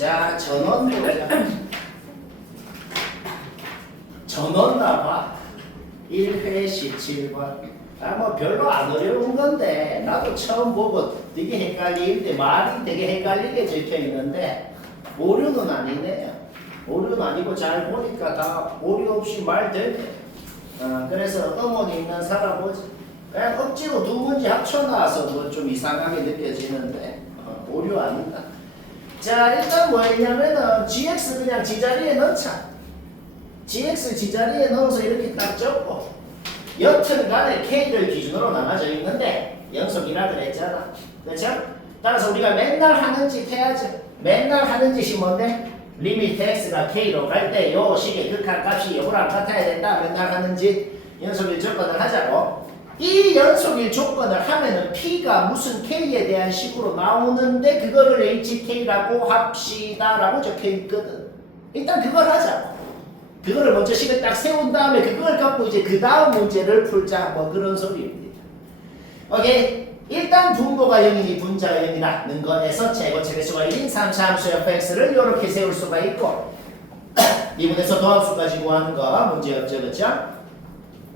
자, 전원 보자. 전원 나봐. 1회 17번. 뭐 별로 안 어려운 건데 나도 처음 보고 되게 헷갈리는데 말이 되게 헷갈리게 적혀 있는데 오류는 아니네요. 오류는 아니고 잘 보니까 다 오류 없이 말 되네. 그래서 음원 있는 사람 보지. 그냥 억지로 두 문제 합쳐놔서 뭐 좀 이상하게 느껴지는데 오류 아니다. 자, 일단 뭐였냐면은 gx 그냥 지자리에 넣자. gx 지자리에 넣어서 이렇게 딱 적고 여튼 간에 k를 기준으로 나눠져 있는데 연속이라 그랬잖아. 그렇죠? 따라서 우리가 맨날 하는 짓 해야죠. 맨날 하는 짓이 뭔데? 리미트 x가 k로 갈 때 요 식의 극한값이 요거랑 같아야 된다. 맨날 하는 짓 연속일 조건을 하자고. 이 연속일 조건을 하면은 p가 무슨 k에 대한 식으로 나오는데 그거를 hk라고 합시다 라고 적혀있거든. 일단 그걸 하자고. 그거를 먼저 식을 딱 세운 다음에 그걸 갖고 이제 그 다음 문제를 풀자. 뭐 그런 소리입니다. 오케이. 일단 분모가 0이니 분자가 0이라는 거에서 제곱책의 수가 1인 3차 함수 fx를 이렇게 세울 수가 있고 미분에서 도함수까지 구하는 거 문제였죠. 그렇죠?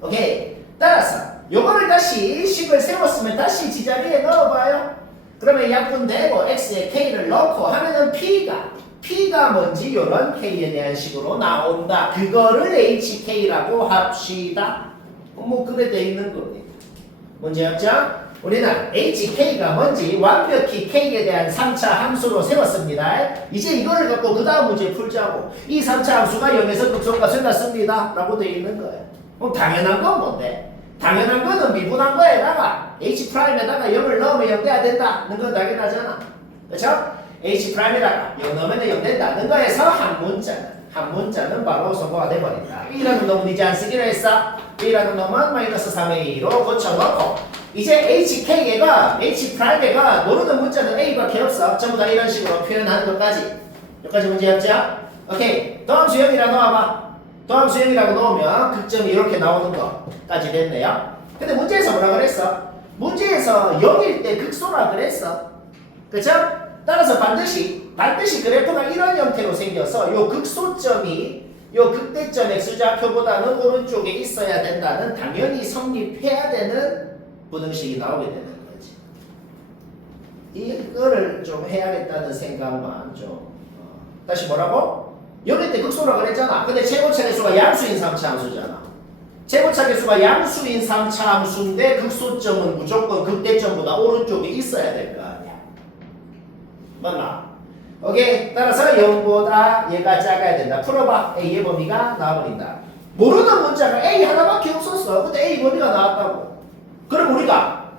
오케이. 따라서 요거를 다시 식을 세웠으면 다시 지자리에 넣어봐요. 그러면 약분되고 x에 k를 넣고 하면은 p가 뭔지 요런 k에 대한 식으로 나온다. 그거를 hk라고 합시다. 뭐 그래 돼 있는 겁니다. 문제였죠? 우리는 hk가 뭔지 완벽히 k에 대한 3차 함수로 세웠습니다. 이제 이거를 갖고 그 다음 문제 풀자고. 이 3차 함수가 0에서 극소값을 낳습니다 라고 돼 있는 거예요. 그럼 당연한 건 뭔데? 당연한 거는 미분한 거에다가 h'에다가 0을 넣으면 0 돼야 된다는 건 당연하잖아. 그렇죠? h'에다가 0 넣으면 0 된다는 거에서 한 문자는 바로 소거가 돼버린다. 1라는 놈은 이제 안 쓰기로 했어. 1라는 놈은 마이너스 3의 2로 고쳐놓고 이제 hk가 모르는 문자는 a밖에 없어. 전부 다 이런 식으로 표현하는 것까지. 여기까지 문제였죠? 오케이. 도함수 0이라 넣어봐. 도함수 0이라고 넣으면 극점이 이렇게 나오는 거까지 됐네요. 근데 문제에서 뭐라 그랬어? 문제에서 0일 때 극소라 그랬어. 그쵸? 따라서 반드시 그래프가 이런 형태로 생겨서 요 극소점이 요 극대점 x좌표보다는 오른쪽에 있어야 된다는 당연히 성립해야 되는 분응식이 나오게 되는 거지. 이거를 좀 해야겠다는 생각만 좀 다시 뭐라고? 여기 때 극소라 그랬잖아. 근데 최고차계수가 양수인 3차 함수잖아. 최고차계수가 양수인 3차 함수인데 극소점은 무조건 극대점보다 오른쪽에 있어야 될 거 아니야. 맞나? 오케이. 따라서 0보다 얘가 작아야 된다. 풀어봐. A의 범위가 나와버린다. 모르는 문자가 A 하나밖에 없었어. 근데 A 범위가 나왔다고. 그럼 우리가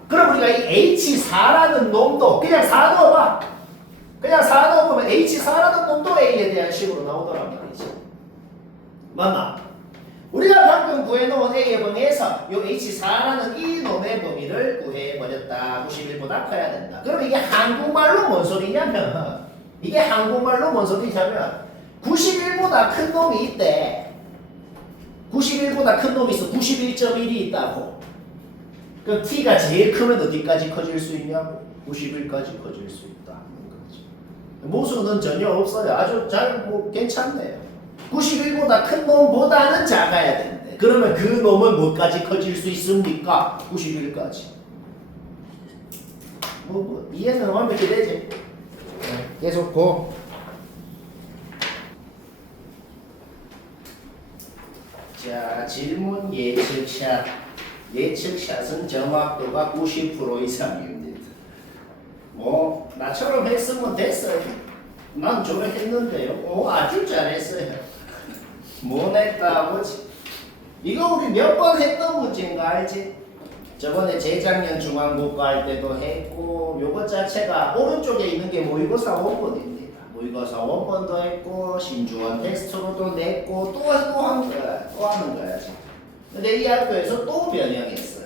이 H4라는 놈도 그냥 4 넣어봐. 그냥 4 넣어보면 H4라는 놈도 A에 대한 식으로 나오더란 말이지. 맞나? 우리가 방금 구해놓은 A의 범위에서 요 H4라는 이 놈의 범위를 구해버렸다. 91보다 커야 된다. 그럼 이게 한국말로 뭔 소리냐면 91보다 큰 놈이 있대. 91보다 큰 놈이 있어. 91.1이 있다고. 그럼 t가 제일 크면 어디까지 커질 수 있냐고? 91까지 커질 수 있다. 모수는 전혀 없어요. 아주 잘 괜찮네요. 91보다 큰 놈보다는 작아야 되는데 그러면 그 놈은 뭐까지 커질 수 있습니까? 91까지. 이해는 완벽히 되지? 계속 고. 자, 질문 예측샷. 예측샷은 정확도가 90% 이상입니다. 뭐 나처럼 했으면 됐어요. 난 저래 했는데요. 아주 잘했어요. 뭐 냈다 보지. 이거 우리 몇 번 했던 문제인가 알지? 저번에 재작년 중앙고과 할 때도 했고 요것 자체가 오른쪽에 있는 게 모의고사 원본입니다. 모의고사 원본도 했고 신중원 테스트로도 냈고 또 하는 거야. 근데 이 학교에서 또 변형했어요.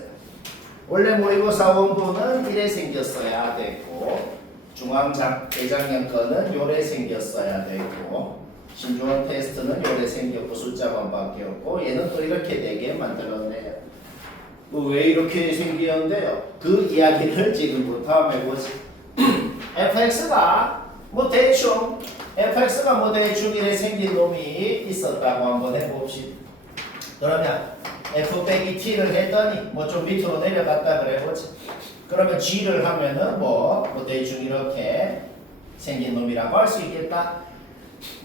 원래 모의고사 원본은 이래 생겼어야 됐고 재작년 거는 요래 생겼어야 됐고 신중원 테스트는 요래 생겼고 숫자만 바뀌었고 얘는 또 이렇게 되게 만들었네요. 왜 이렇게 생겼는데요? 그 이야기를 지금부터 한번 해보지. fx가 뭐 대충 fx가 뭐 대충 이래 생긴 놈이 있었다고 한번 해봅시다. 그러면 f 빼기 t를 했더니 뭐 좀 밑으로 내려갔다 그래보지. 그러면 g를 하면은 뭐 대충 이렇게 생긴 놈이라고 할 수 있겠다.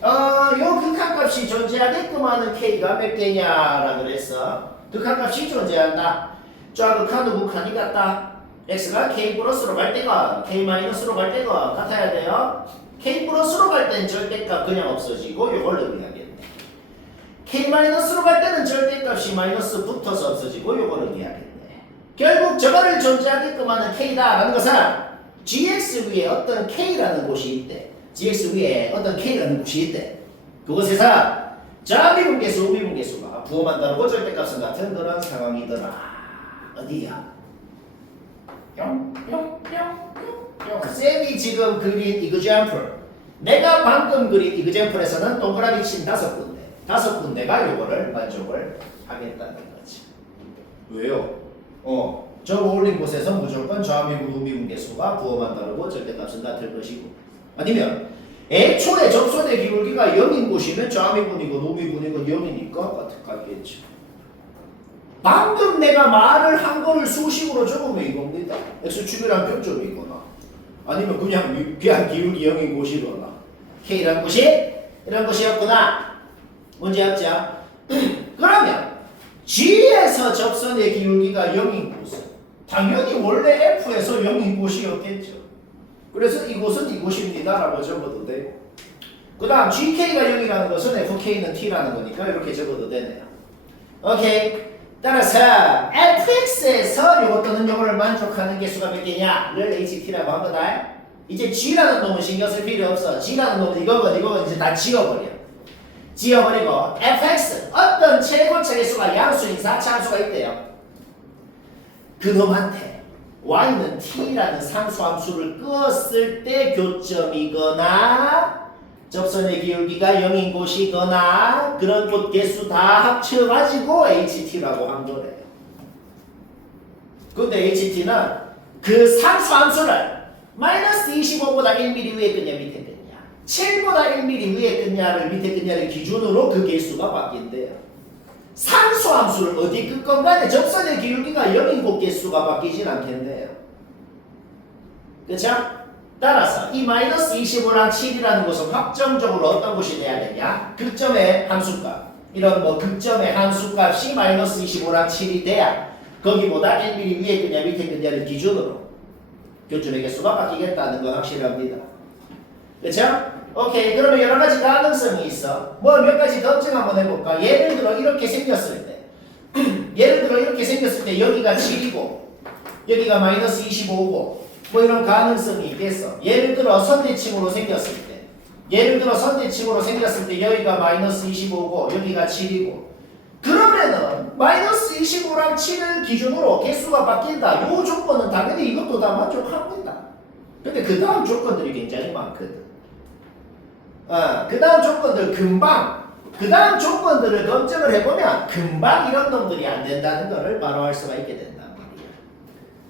요 극한값이 존재하게끔 하는 k가 몇 개냐라 그랬어. 극한값이 존재한다. 좌극한도 극한이 같다. x가 k 플러스로 갈 때가 k 마이너스로 갈 때가 같아야 돼요. k 플러스로 갈 때는 절대값 그냥 없어지고 요걸 의미하겠네. k 마이너스로 갈 때는 절대값이 마이너스 붙어서 없어지고 요걸 의미하겠네. 결국 저거를 존재하게끔 하는 k다라는 것은 gx 위에 어떤 k라는 곳이 있대. gx 위에 어떤 k라는 곳이 있대. 그곳에서 좌미분계수, 우미분계수가 부호만 다르고 절대값은 같은 그런 상황이더라. 어디야? 쌤이 지금 그린 이그잼플, 내가 방금 그린 이그잼플에서는 동그라미 친 5군데, 5군데가 요거를 만족을 하겠다는 거지. 왜요? 저 올린 곳에서 무조건 좌미분, 우미분계수가 부호만 다르고 절대값은 같을 것이고, 아니면 애초에 접선의 기울기가 0인 곳이면 좌미분이고 우미분이고 0이니까 같겠죠. 방금 내가 말을 한 거를 수식으로 적으면 이겁니다. x축이란 평점이거나 아니면 그냥 기울기 0인 곳이거나 k라는 곳이 이런 곳이었구나. 문제 없죠? 그러면 g에서 접선의 기울기가 0인 곳은 당연히 원래 f에서 0인 곳이었겠죠. 그래서 이곳은 이곳입니다 라고 적어도 되고, 그 다음 gk가 0이라는 것은 fk는 t라는 거니까 이렇게 적어도 되네요. 오케이. 따라서 fx에서 요것 또는 요거를 만족하는 개수가 몇 개냐를 ht라고 한 거다. 이제 g라는 놈은 신경 쓸 필요 없어. g라는 놈은 이거건 이제 다 지워버려. 지워버리고 fx 어떤 최고차 개수가 양수인 4차함수가 있대요. 그 놈한테 y는 t라는 상수함수를 끄었을 때 교점이거나 접선의 기울기가 0인 곳이거나 그런 곳 개수 다 합쳐가지고 HT라고 한 거래요. 근데 HT는 그 상수함수를 마이너스 25보다 1mm 위에 끄냐 밑에 끄냐 7보다 1mm 위에 끄냐를 밑에 끄냐를 기준으로 그 개수가 바뀐대요. 상수함수를 어디 끄건 간에 접선의 기울기가 0인 곳 개수가 바뀌진 않겠네요. 그쵸? 따라서 이 마이너스 25랑 7이라는 것은 확정적으로 어떤 것이 돼야 되냐? 극점의 함수값. 이런 뭐 극점의 함수값이 마이너스 25랑 7이 돼야 거기보다 1mm 위에 끄냐 밑에 끄냐를 기준으로 교점의 개수가 바뀌겠다는 건 확실합니다. 그렇죠? 오케이. 그러면 여러 가지 가능성이 있어. 뭐 몇 가지 검증 한번 해볼까? 예를 들어 이렇게 생겼을 때 여기가 7이고 여기가 마이너스 25고 뭐 이런 가능성이 있겠어. 예를 들어 선대칭으로 생겼을 때 여기가 마이너스 25고 여기가 7이고 그러면은 마이너스 25랑 7을 기준으로 개수가 바뀐다. 요 조건은 당연히 이것도 다 만족합니다. 근데 그 다음 조건들이 굉장히 많거든. 그 다음 조건들을 검증을 해보면 금방 이런 놈들이 안 된다는 거를 바로 알 수가 있게 된다.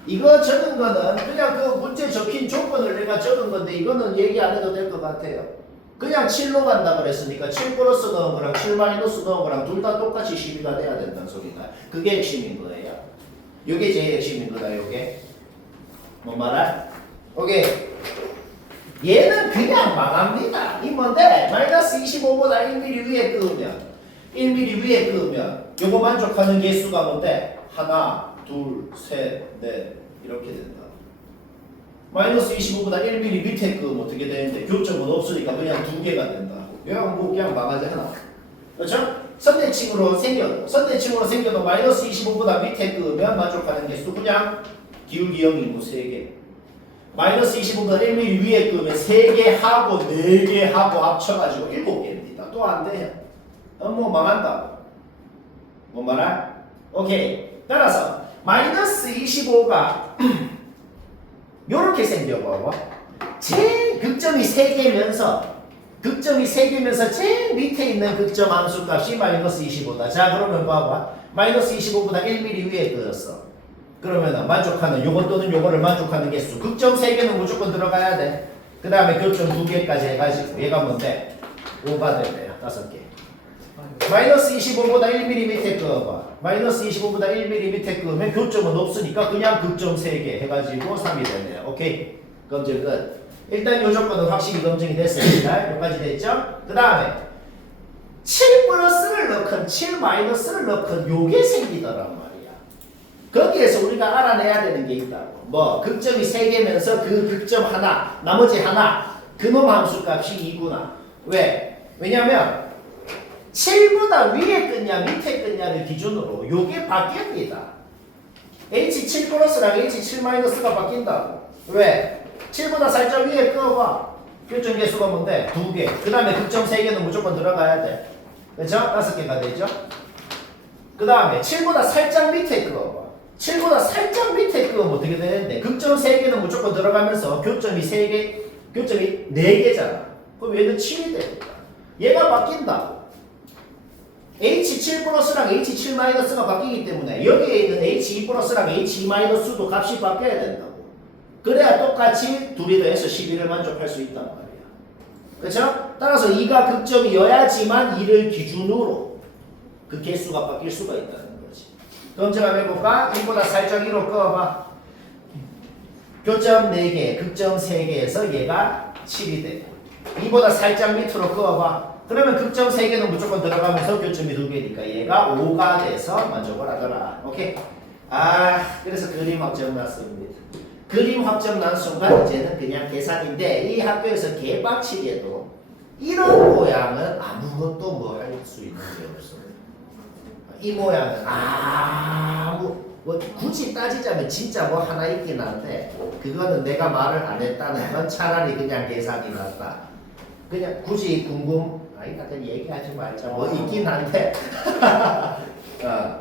이거 적은 거는 그냥 그 문제 적힌 조건을 내가 적은 건데 이거는 얘기 안 해도 될 것 같아요. 그냥 7로 간다 그랬으니까 7 플러스 넣은 거랑 7 마이너스 넣은 거랑 둘 다 똑같이 시비가 돼야 된다는 소리다. 그게 핵심인 거예요. 이게 제일 핵심인 거다. 요게 뭐 말할? 오케이. 얘는 그냥 망합니다. 이 뭔데? 마이너스 25보다 1mm 위에 끄면 요거 만족하는 개수가 뭔데? 하나 둘, 셋, 넷 이렇게 된다. 마이너스 25보다 1mm 밑에 끄면 어떻게 되는데 교점은 없으니까 그냥 2개가 된다. 그냥 망하지 하나. 그렇죠? 선대칭으로 생겨도 마이너스 25보다 밑에 끄면 만족하는 개수 그냥 기울기 0이고 3개. 마이너스 25보다 1mm 위에 끄면 3개 하고 4개 하고 합쳐가지고 7개입니다. 또 안 돼요. 뭐 망한다. 뭐 말할? 오케이. 따라서 마이너스 25가 요렇게 생겨봐봐. 제일 극점이 3개면서 제일 밑에 있는 극점 함수값이 마이너스 25다. 자 그러면 봐봐. 마이너스 25보다 1mm 위에 끄었어. 그러면 만족하는 요것 또는 요거를 만족하는 개수 극점 3개는 무조건 들어가야 돼. 그 다음에 교점 2개까지 해가지고 얘가 뭔데? 5가 되네요. 5개. 마이너스 25보다 1mm 밑에 그어봐. 마이너스 25보다 1mm 밑에 그으면 교점은 없으니까 그냥 극점 3개 해가지고 3이 되네요. 오케이. 검증 끝. 일단 요 조건은 확실히 검증이 됐습니다. 여기까지 됐죠? 그 다음에 7 플러스를 넣건 7 마이너스를 넣건 요게 생기더란 말이야. 거기에서 우리가 알아내야 되는 게 있다고. 뭐 극점이 3개면서 그 극점 하나, 나머지 하나 그놈 함수 값이 2구나. 왜? 왜냐면 7보다 위에 끄냐 밑에 끄냐를 기준으로 요게 바뀝니다. H7 플러스랑 H7 마이너스가 바뀐다고. 왜? 7보다 살짝 위에 끄어봐. 교점 개수가 뭔데? 2개. 그 다음에 극점 3개는 무조건 들어가야 돼. 그렇죠? 5개가 되죠? 그 다음에 7보다 살짝 밑에 끄어봐. 7보다 살짝 밑에 끄면 어떻게 되는데? 극점 3개는 무조건 들어가면서 교점이 3개, 교점이 4개잖아. 그럼 얘는 7이 됩니다. 얘가 바뀐다고. H7 플러스랑 H7 마이너스가 바뀌기 때문에 여기에 있는 H2 플러스랑 H2 마이너스도 값이 바뀌어야 된다고. 그래야 똑같이 둘이 더해서 12를 만족할 수 있단 말이야. 그렇죠? 따라서 2가 극점이어야지만 2를 기준으로 그 개수가 바뀔 수가 있다는 거지. 검증 한번 해볼까? 1보다 살짝 위로 꺼봐. 교점 4개, 극점 3개에서 얘가 7이 돼. 2보다 살짝 밑으로 꺼봐. 그러면 극점 3개는 무조건 들어가면서 교점이 2개니까 얘가 5가 돼서 만족을 하더라. 오케이? 그래서 그림 확정 났습니다. 그림 확정 난 순간 이제는 그냥 계산인데 이 학교에서 개빡치게도 이런 모양은 아무것도 뭐 할 수 있는 게 없어요. 이 모양은 뭐 굳이 따지자면 진짜 뭐 하나 있긴 한데 그거는 내가 말을 안 했다는 건 차라리 그냥 계산이 낫다. 그냥 굳이 그냥 얘기하지 말자. 뭐 있긴 한데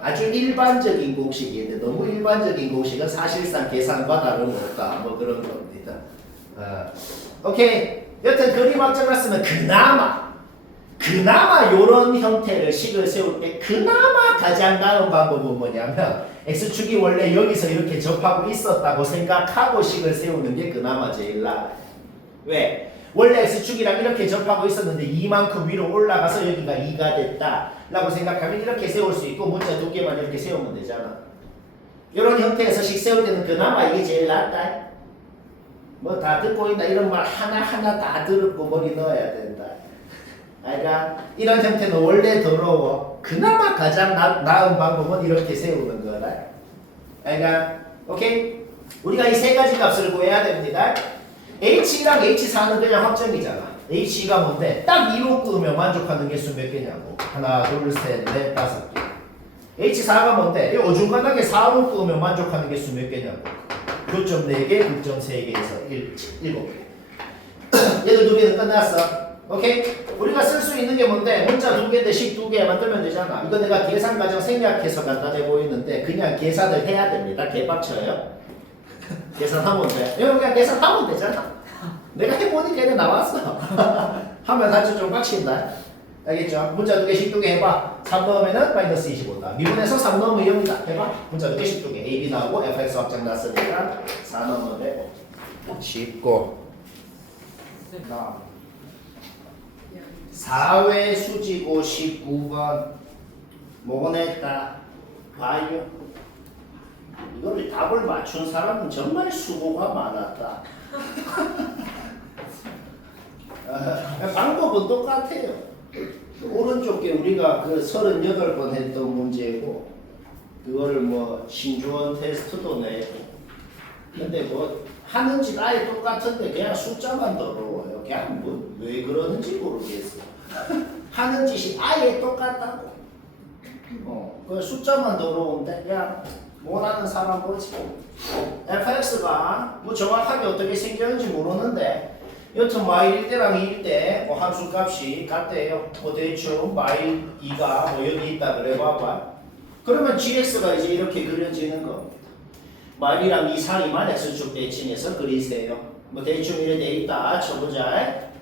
아주 일반적인 공식인데 너무 일반적인 공식은 사실상 계산과 다름없다. 뭐 그런 겁니다. 오케이. 여튼 그림 확정했으면 그나마 요런 형태를 식을 세울 때 그나마 가장 나은 방법은 뭐냐면 x축이 원래 여기서 이렇게 접하고 있었다고 생각하고 식을 세우는 게 그나마 제일 나아요. 왜? 원래 x축이랑 이렇게 접하고 있었는데 이만큼 위로 올라가서 여기가 2가 됐다 라고 생각하면 이렇게 세울 수 있고 문자 2개만 이렇게 세우면 되잖아. 이런 형태에서 식 세울 때는 그나마 이게 제일 낫다. 뭐 다 듣고 있다 이런 말 하나하나 다 듣고 머리 넣어야 된다. 그러니까 이런 형태는 원래 더러워. 그나마 가장 나은 방법은 이렇게 세우는 거다. 그러니까 오케이? 우리가 이 세 가지 값을 구해야 됩니다. H랑 H4는 그냥 확정이잖아. H2가 뭔데? 딱 2로 끄면 만족하는 개수 몇 개냐고. 하나, 둘, 셋, 넷, 5개. H4가 뭔데? 어중간하게 4로 끄면 만족하는 개수 몇 개냐고. 교점 4개, 극점 3개에서 7개. 얘들 2개는 끝났어. 오케이? 우리가 쓸 수 있는 게 뭔데? 문자 2개인데 식 2개 만들면 되잖아. 이거 내가 계산 과정 생략해서 간단해 보이는데 그냥 계산을 해야 됩니다. 개빡쳐요. 계산하면 돼. 여러분 그냥 계산하면 되잖아. 내가 해보니까 얘네 나왔어. 하면 사실 좀 빡친다. 알겠죠? 문자 2개씩 2개 해봐. 3 넣으면은 마이너스 25다. 미분에서 3 넣으면 0이다. 해봐. 문자 2개씩 2개. A, B 나오고 fx 확정 났으니까 4 넣으면 되고. 쉽고. 4회 수지고 19번. 뭐가 냈다? 봐요. 이거를 답을 맞춘 사람은 정말 수고가 많았다. 방법은 똑같아요. 오른쪽 게 우리가 그 38번 했던 문제고 그거를 뭐 신주원 테스트도 내고 근데 뭐 하는 짓 아예 똑같은데 그냥 숫자만 더러워요. 그냥 뭐 왜 그러는지 모르겠어. 하는 짓이 아예 똑같다고. 그 숫자만 더러운데 그냥 원하는 사람 보지. fx가 뭐 정확하게 어떻게 생겼는지 모르는데 여튼 마일 1대랑 2일 뭐 함수 값이 같대요. 뭐 대충 마일 2가 뭐 여기 있다 그래 봐봐. 그러면 gx가 이제 이렇게 그려지는 겁니다. 마일이랑 2 사이만 x축 대칭해서 그리세요. 뭐 대충 이래 돼 있다 쳐보자.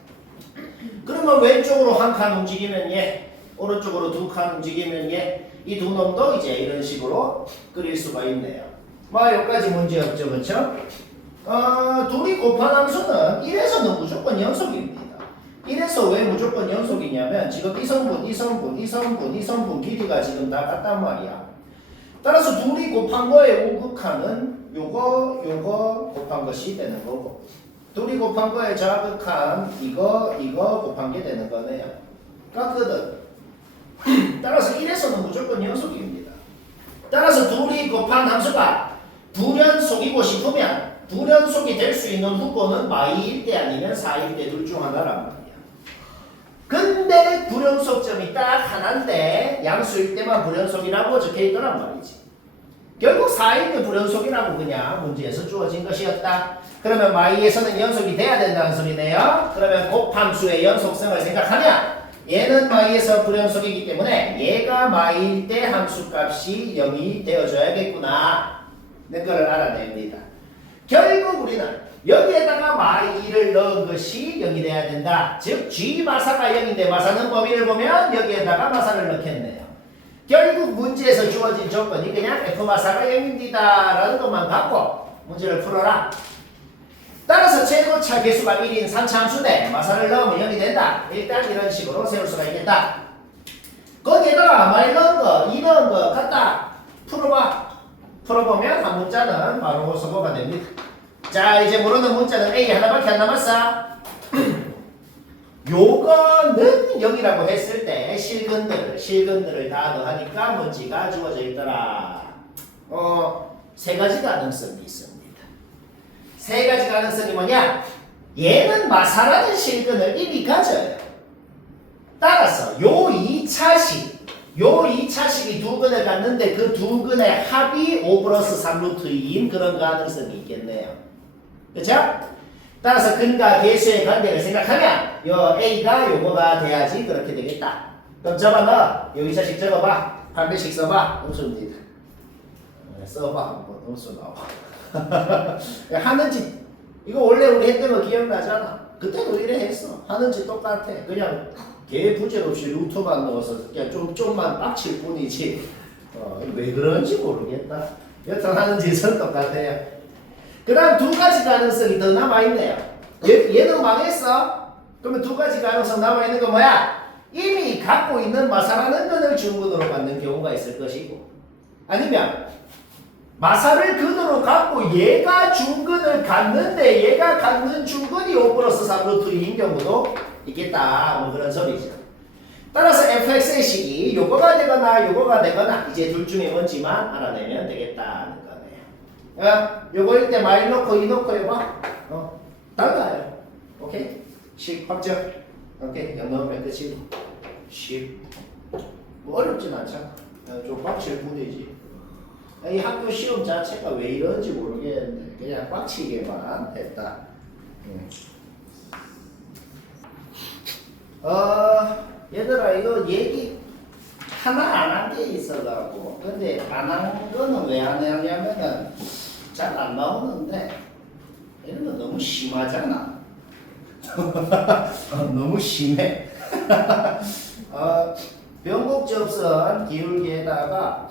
그러면 왼쪽으로 한 칸 움직이면 얘, 오른쪽으로 2칸 움직이면 얘, 이 두 놈도 이제 이런 식으로 그릴 수가 있네요. 뭐 여기까지 문제 없죠, 그렇죠? 둘이 곱한 함수는 1에서는 무조건 연속입니다. 1에서 왜 무조건 연속이냐면 지금 이 성분 길이가 지금 다 같단 말이야. 따라서 둘이 곱한 거에 우극하는 요거 곱한 것이 되는 거고 둘이 곱한 거에 자극한 이거 곱한 게 되는 거네요. 같거든. 따라서 1에서는 무조건 연속입니다. 따라서 둘이 곱한 함수가 불연속이고 싶으면 불연속이 될 수 있는 후보는 마이일 때 아니면 4일 때 둘 중 하나란 말이야. 근데 불연속점이 딱 하나인데 양수일 때만 불연속이라고 적혀있더란 말이지. 결국 4일 때 불연속이라고 그냥 문제에서 주어진 것이었다. 그러면 마이에서는 연속이 돼야 된다는 소리네요. 그러면 곱함수의 연속성을 생각하면 얘는 마이에서 불연속이기 때문에 얘가 마이일 때 함수값이 0이 되어줘야겠구나 는 걸 알아냅니다. 결국 우리는 여기에다가 마이를 넣은 것이 0이 돼야 된다. 즉 G 마사가 0인데 마사는 범위를 보면 여기에다가 마사를 넣겠네요. 결국 문제에서 주어진 조건이 그냥 F 마사가 0입니다 라는 것만 갖고 문제를 풀어라. 따라서 최고차 개수가 1인 3차 함수인데 마사를 넣으면 0이 된다. 일단 이런 식으로 세울 수가 있겠다. 거기에다가 마이 넣은 거, 2 넣은 거 갖다 풀어봐. 풀어보면 한 문자는 바로 소거가 됩니다. 자, 이제 모르는 문자는 A 하나밖에 안 남았어. 요거는 0이라고 했을 때 실근들을 다 더하니까 문지가 주어져 있더라. 세 가지 가능성이 있습니다. 세 가지 가능성이 뭐냐? 얘는 마사라는 실근을 이미 가져요. 따라서 요 2차식이 두 근을 갖는데 그 두 근의 합이 5 플러스 3루트인 그런 가능성이 있겠네요. 그렇죠? 따라서 근과 계수의 관계를 생각하면 요 A가 요거가 돼야지 그렇게 되겠다. 그럼 접어넣어. 요 2차식 적어봐. 판별식 써봐. 음수입니다. 써봐 한번. 음수 나와. 하는지 이거 원래 우리 했던 거 기억나잖아. 그때도 이래 했어. 하는지 똑같아. 그냥 개 부재 없이 루트만 넣어서 그냥 좀만 빡칠 뿐이지. 왜 그런지 모르겠다. 여튼 하는 짓은 똑같아요. 그 다음 두 가지 가능성이 더 남아있네요. 얘는 망했어. 그러면 두 가지 가능성 남아있는 건 뭐야? 이미 갖고 있는 마사라는 근을 중근으로 갖는 경우가 있을 것이고 아니면 마사를 근으로 갖고 얘가 중근을 갖는데 얘가 갖는 중근이 5 플러스 3루트인 경우도 있겠다. 뭐 그런 소리죠. 따라서 fx의 식이 요거가 되거나 이제 둘 중에 뭔지만 알아내면 되겠다는 거네요. 요거일 때 마이 넣고 이 넣고 해봐. 달라요. 오케이? 식 확정. 오케이. 0 넣으면 끝이고. 10. 뭐 어렵진 않잖아. 좀 빡칠 뿐이지. 이 학교 시험 자체가 왜 이런지 모르겠는데 그냥 빡치게만 했다. 얘들아 이거 얘기 하나 안 한 게 있어가지고 근데 안 한 거는 왜 안 하냐면은 잘 안 나오는데 이런 거 너무 심하잖아. 너무 심해. 변곡 접선 기울기에다가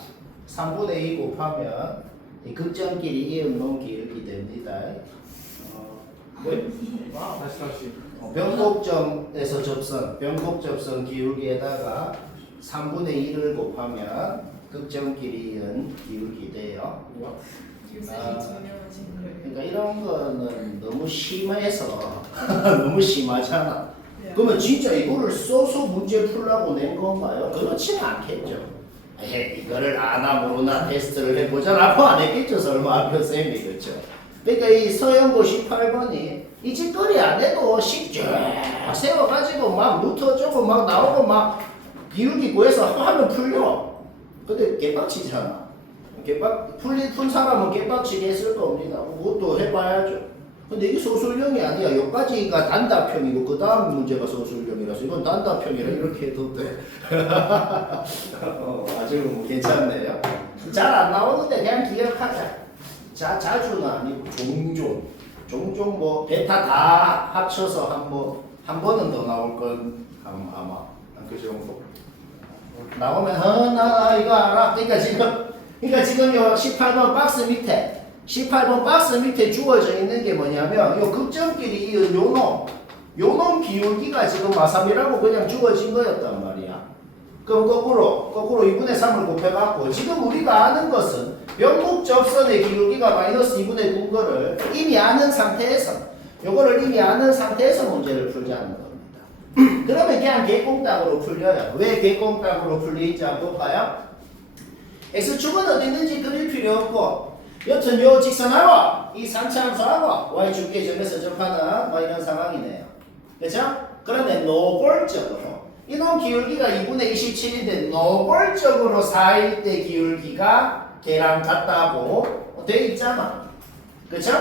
3분의 2 곱하면 이 극점끼리 이음놈 기울기 됩니다. 다시. 변곡점에서 변곡접선 기울기에다가 3분의 1을 곱하면 극점끼리 이은 기울기 돼요. 그러니까 이런 거는 너무 심해서 너무 심하잖아. 그러면 진짜 이거를 써서 문제 풀라고 낸 건가요? 그렇지는 않겠죠. 이거를 아나 모르나 테스트를 해보자라고 안 했겠죠. 설마 앞에 쌤이. 그렇죠. 그러니까 이 서영고 18번이 이 짓거리 안 해도 쉽죠. 세워가지고 막 루트 어쩌고 막 나오고 막 기울기 구해서 하면 풀려. 근데 개빡치잖아. 푼 사람은 개빡치게 했을 겁니다. 그것도 해봐야죠. 근데 이게 소술형이 아니야. 여기까지가 단답형이고 그 다음 문제가 소술형이라서 이건 단답형이라 이렇게 해도 돼. 아주 뭐 괜찮네요. 잘 안 나오는데 그냥 기억하자. 자주는 아니고 종종 뭐 베타 다 합쳐서 한 번은 더 나올 건 아마 그 정도. 나오면 나 이거 알아. 그러니까 지금 요 18번 박스 밑에 18번 박스 밑에 주어져 있는 게 뭐냐면 요 극점끼리 이은 요놈 기울기가 지금 마3이라고 그냥 주어진 거였단 말이야. 그럼 거꾸로 2분의 3을 곱해갖고 지금 우리가 아는 것은 변곡 접선의 기울기가 마이너스 2분의 9인 거를 이미 아는 상태에서 요거를 이미 아는 상태에서 문제를 풀자는 겁니다. 그러면 그냥 개꽁땅으로 풀려요. 왜 개꽁땅으로 풀리는지 한번 볼까요? x축은 어디 있는지 그릴 필요 없고 여튼 요 직선하고 이 3차 함수하고 y축에 점에서 접하는 뭐 이런 상황이네요. 그렇죠? 그런데 노골적으로 이놈 기울기가 2분의 27인데 노골적으로 4일 때 기울기가 걔랑 같다고 돼 있잖아. 그렇죠?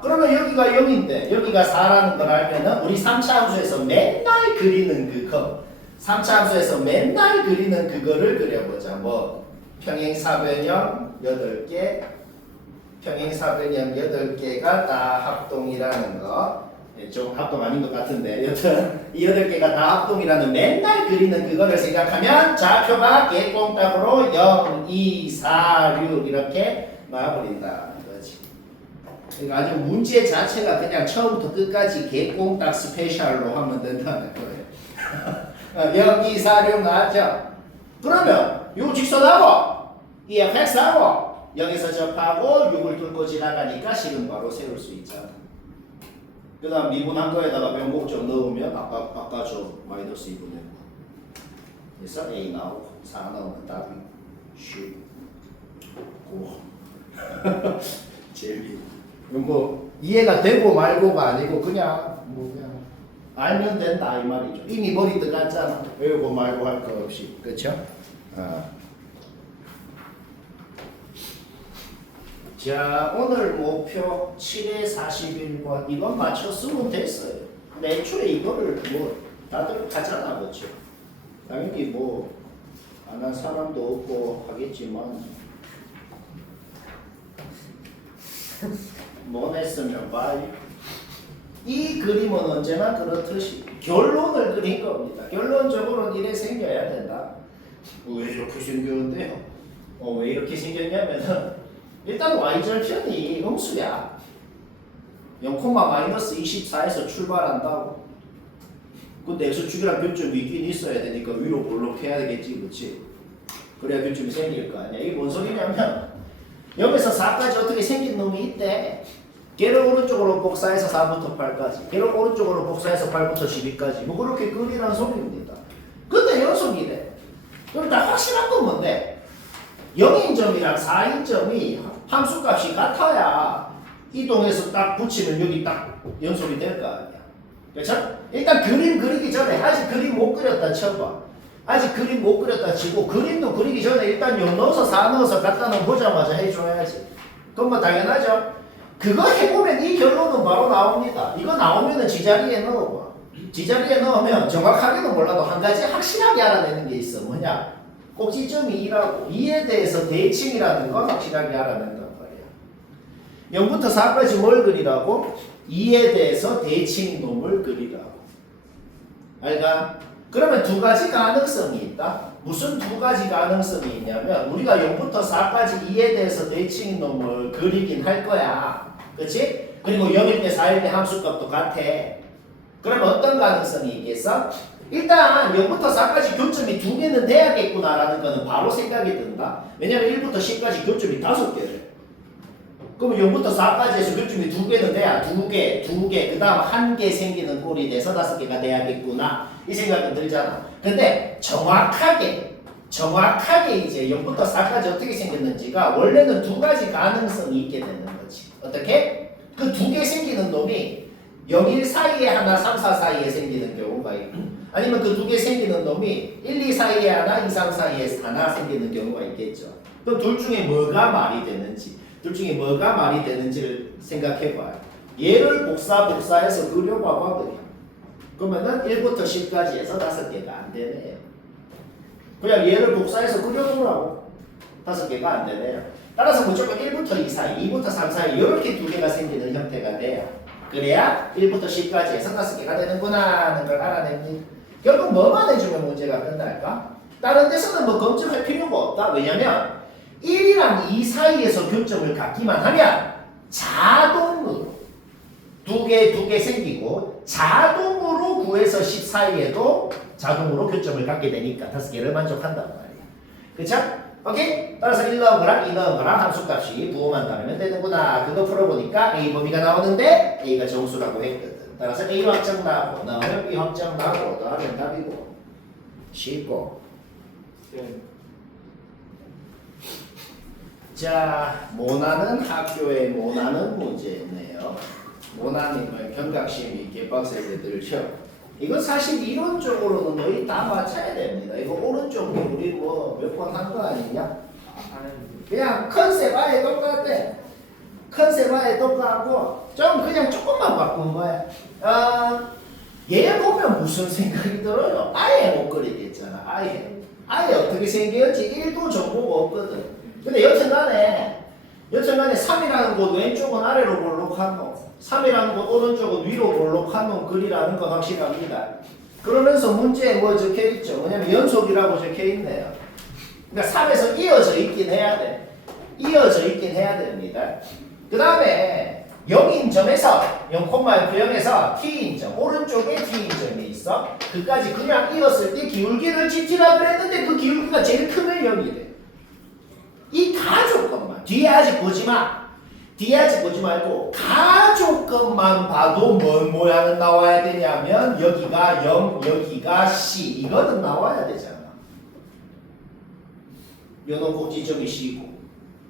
그러면 여기가 0인데 여기가 4라는 걸 알면은 우리 3차 함수에서 맨날 그리는 그거 3차 함수에서 맨날 그리는 그거를 그려보자. 뭐 평행사변형 8개 평행사변형 8개가 다 합동이라는 거. 좀 합동 아닌 것 같은데 여튼 이 8개가 다 합동이라는 맨날 그리는 그거를 생각하면 좌표가 개꽁땅으로 0, 2, 4, 6 이렇게 나와버린다는 거지. 그러니까 아주 문제 자체가 그냥 처음부터 끝까지 개꽁땅 스페셜로 하면 된다는 거예요. 0, 2, 4, 6 나왔죠? 그러면 요 직선하고 이 fx하고 0에서 접하고 6을 뚫고 지나가니까 식은 바로 세울 수 있잖아. 그 다음 미분한 거에다가 변곡점 넣으면 아까 저 마이너스 2분의 9 그래서 A 나오고 4 나오면 답이 19 재미 뭐 이해가 되고 말고가 아니고 그냥 알면 된다 이 말이죠. 이미 머리 들어갔잖아. 외우고 말고 할 거 없이. 그쵸? 자, 오늘 목표 7에 41번 이건 맞췄으면 됐어요. 근데 애초에 이거를 뭐 다들 하잖아, 그렇죠? 당연히 뭐 안 한 사람도 없고 하겠지만 못 했으면 봐요. 이 그림은 언제나 그렇듯이 결론을 그린 겁니다. 결론적으로는 이래 생겨야 된다. 왜 이렇게 생겼는데요? 왜 이렇게 생겼냐면은 일단 y절편이 음수야. 0,-24에서 출발한다고. 근데 x축이랑 교점이 있긴 있어야 되니까 위로 볼록해야 되겠지, 그렇지? 그래야 교점이 생길 거 아니야. 이게 뭔 소리냐면 0에서 4까지 어떻게 생긴 놈이 있대. 걔를 오른쪽으로 복사해서 4부터 8까지, 걔를 오른쪽으로 복사해서 8부터 12까지 뭐 그렇게 그리라는 소리입니다. 근데 연속이래. 그럼 다 확실한 건 뭔데? 0인 점이랑 4인 점이 함수값이 같아야 이동해서 딱 붙이면 여기 딱 연속이 될 거 아니야. 그렇죠? 일단 그림 그리기 전에 아직 그림 못 그렸다 쳐봐. 아직 그림 못 그렸다 치고 그림도 그리기 전에 일단 0 넣어서 4 넣어서 갖다 놓으면 보자마자 해줘야지. 그건 뭐 당연하죠. 그거 해보면 이 결론은 바로 나옵니다. 이거 나오면은 지자리에 넣어봐. 지자리에 넣으면 정확하게는 몰라도 한 가지 확실하게 알아내는 게 있어. 뭐냐? 꼭지점이 2라고. 2에 대해서 대칭이라는 건 확실하게 알아낸단 말이야. 0부터 4까지 뭘 그리라고? 2에 대해서 대칭 놈을 그리라고. 알까? 그러면 두 가지 가능성이 있다. 무슨 두 가지 가능성이 있냐면 우리가 0부터 4까지 2에 대해서 대칭 놈을 그리긴 할 거야. 그치? 그리고 0일 때 4일 때 함수값도 같아. 그러면 어떤 가능성이 있겠어? 일단 0부터 4까지 교점이 2개는 돼야겠구나라는 거는 바로 생각이 든다. 왜냐면 1부터 10까지 교점이 5개래. 그럼 0부터 4까지에서 교점이 2개는 돼야 2개, 그 다음 1개 생기는 꼴이 돼서 5개가 돼야겠구나. 이 생각은 들잖아. 근데 정확하게 이제 0부터 4까지 어떻게 생겼는지가 원래는 두 가지 가능성이 있게 되는 거지. 어떻게? 그 2개 생기는 놈이 0, 1 사이에 하나, 3, 4 사이에 생기는 경우가 있고 아니면 그 2개 생기는 놈이 1, 2 사이에 하나, 2, 3 사이에 하나 생기는 경우가 있겠죠. 그럼 둘 중에 뭐가 말이 되는지를 생각해봐요. 얘를 복사해서 그려봐봐 그래. 그러면은 1부터 10까지 해서 5개가 안 되네요. 그냥 얘를 복사해서 그려보라고. 5개가 안 되네요. 따라서 무조건 1부터 2 사이, 2부터 3 사이 이렇게 2개가 생기는 형태가 돼요. 그래야 1부터 10까지 해서 5개가 되는구나 하는 걸 알아냅니다. 결국 뭐만 해주면 문제가 끝날까? 다른 데서는 뭐 검증할 필요가 없다. 왜냐면 1이랑 2 사이에서 교점을 갖기만 하면 자동으로 두 개 생기고 자동으로 9에서 10 사이에도 자동으로 교점을 갖게 되니까 5개를 만족한단 말이야. 그쵸? 오케이? 따라서 1 넣은 거랑 2 넣은 거랑 함수값이 부호만 다르면 되는구나. 그거 풀어보니까 A 범위가 나오는데 A가 정수라고 했거든. 따라서 A 확정 나고 나오면 B 확정 나고 나오면 답이고 쉽고. 자, 모나는 학교에 모나는 문제였네요. 모나님은 경각심이 개빡세게 들죠. 이거 사실 이론적으로는 너희 다 맞춰야 됩니다. 이거 오른쪽 우리 뭐 몇 번 한 거 아니냐? 그냥 컨셉 아예 똑같아. 컨셉 아예 똑같고 좀 그냥 조금만 바꾼 거야. 얘 보면 무슨 생각이 들어요? 아예 못 그리겠잖아. 아예 어떻게 생겼지 1도 정보가 없거든. 근데 여튼간에 3이라는 곳 왼쪽은 아래로 볼록한 놈, 3이라는 곳 오른쪽은 위로 볼록한 놈 글이라는 건 확실합니다. 그러면서 문제에 뭐 적혀있죠? 뭐냐면 연속이라고 적혀있네요. 그러니까 3에서 이어져 있긴 해야 돼. 이어져 있긴 해야 됩니다. 그 다음에 0인점에서 0,F0에서 T인점, 오른쪽에 T인점이 있어. 그까지 그냥 이었을 때 기울기를 GT라 그랬는데 그 기울기가 제일 크면 0이 돼. 이 가조건만 뒤에 아직 보지 마. 뒤에 아직 보지 말고 가조건만 봐도 뭔 모양은 나와야 되냐면 여기가 0, 여기가 C 이거는 나와야 되잖아. 요놈 꼭지점이 C고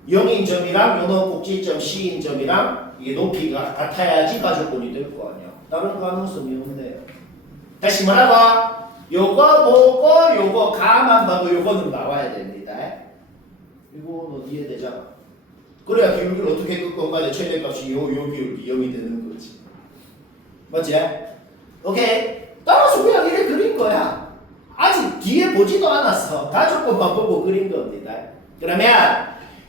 0인점이랑 요놈 꼭지점 C인점이랑 이게 높이가 같아야지 가조건이 될 거 아니야. 다른 가능성이 없네요. 다시 말하고 요거 보고 요거 가만 봐도 요거는 나와야 됩니다. 이거는 이해되잖아. 그래야 기울기를 어떻게 끌건 간에 최대값이 요 기울기 0이 되는 거지. 맞지? 오케이? 따라서 그냥 이렇게 그린 거야. 아직 뒤에 보지도 않았어. 가조건만 보고 그린 겁니다. 그러면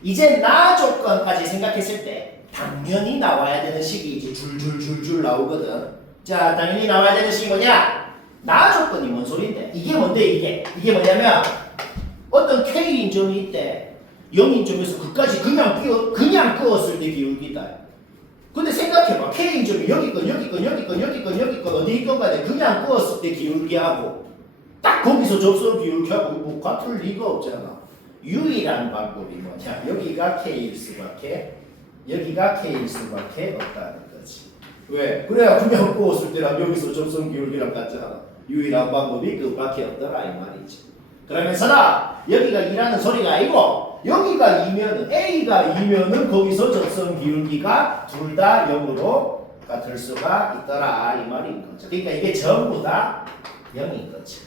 이제 나 조건까지 생각했을 때 당연히 나와야 되는 식이 이제 줄줄줄줄 나오거든. 자, 당연히 나와야 되는 식이 뭐냐? 나 조건이 뭔 소린데? 이게 뭔데 이게 뭐냐면 어떤 K인점이 있대. 0인점에서 그까지 그냥 끄었을 때 기울기다. 근데 생각해봐. K인점이 여기건 어디 있건 간에 그냥 끄었을 때 기울기하고 딱 거기서 접선 기울기하고 뭐 같을 리가 없잖아. 유일한 방법이 뭐냐? 여기가 K일 수밖에 없다는 거지. 왜? 그래야 그냥 끄었을 때랑 여기서 접선 기울기랑 같잖아. 유일한 방법이 그밖에 없더라 이 말이지. 그러면서나 여기가 2라는 소리가 아니고 여기가 2면은 A가 2면은 거기서 접선 기울기가 둘 다 0으로 같을 수가 있더라 이 말인 거죠. 그러니까 이게 전부 다 0인 거죠.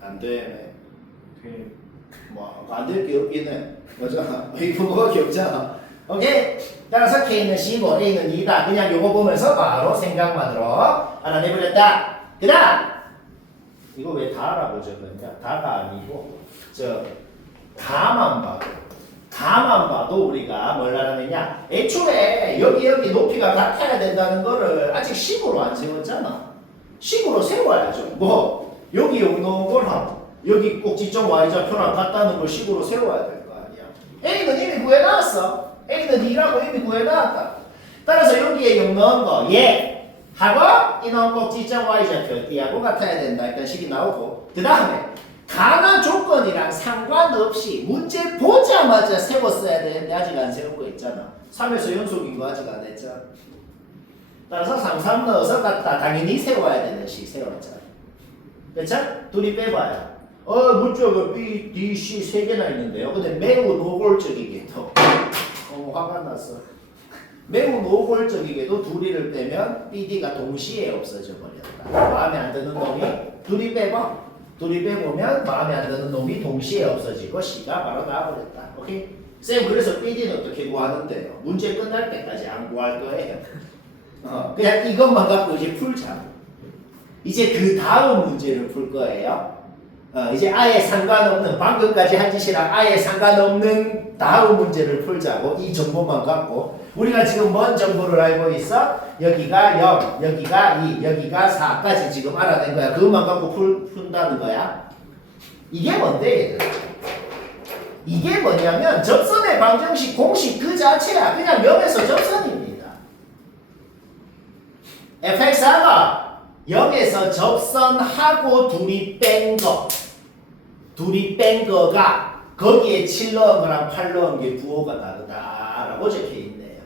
안 되네. 뭐 안 될 게 없긴 해. 맞아. 이거 뭐가 없잖아. 오케이. 따라서 K는 C고 A는 2다. 그냥 요거 보면서 바로 생각만으로 알아내버렸다. 그 다음 이거 왜 다라고 적었냐? 다가 아니고 가만 봐도 우리가 뭘 알아내냐? 애초에 여기 높이가 같아야 된다는 거를 아직 식으로 안 세웠잖아. 식으로 세워야죠. 뭐 여기 요거랑 여기 꼭지점 Y좌표랑 같다는 걸 식으로 세워야 될 거 아니야. A는 이미 구해놨어. A는 2라고 이미 구해놨다. 따라서 여기에 0 넣은 거 얘 하고 이 넣은 꼭지점 Y좌표 D하고 같아야 된다. 일단 식이 나오고 그 다음에 가나 조건이랑 상관없이 문제 보자마자 세웠어야 되는데 아직 안 세운 거 있잖아. 3에서 연속인 거 아직 안 했잖아. 따라서 3 넣어서 같다. 당연히 세워야 되는 식 세웠잖아. 그쵸? 둘이 빼봐요. 문자가 B, D, C 3개나 있는데요. 근데 매우 노골적이게도 화가 났어. 매우 노골적이게도 둘이를 빼면 BD가 동시에 없어져 버렸다. 마음에 안 드는 놈이 둘이 빼봐. 둘이 빼보면 마음에 안 드는 놈이 동시에 없어지고 C가 바로 나와버렸다. 오케이? 쌤 그래서 BD는 어떻게 구하는데요? 문제 끝날 때까지 안 구할 거예요. 그냥 이것만 갖고 이제 풀자. 이제 그 다음 문제를 풀 거예요. 이제 아예 상관없는 방금까지 한 짓이랑 아예 상관없는 다음 문제를 풀자고. 이 정보만 갖고 우리가 지금 뭔 정보를 알고 있어? 여기가 0, 여기가 2, 여기가 4까지 지금 알아낸 거야. 그것만 갖고 푼다는 거야. 이게 뭔데 얘들아? 이게 뭐냐면 접선의 방정식 공식 그 자체야. 그냥 0에서 접선입니다. fx가 0에서 접선하고 둘이 뺀 거가 거기에 7 넣은 거랑 8 넣은 게 부호가 다르다라고 적혀있네요.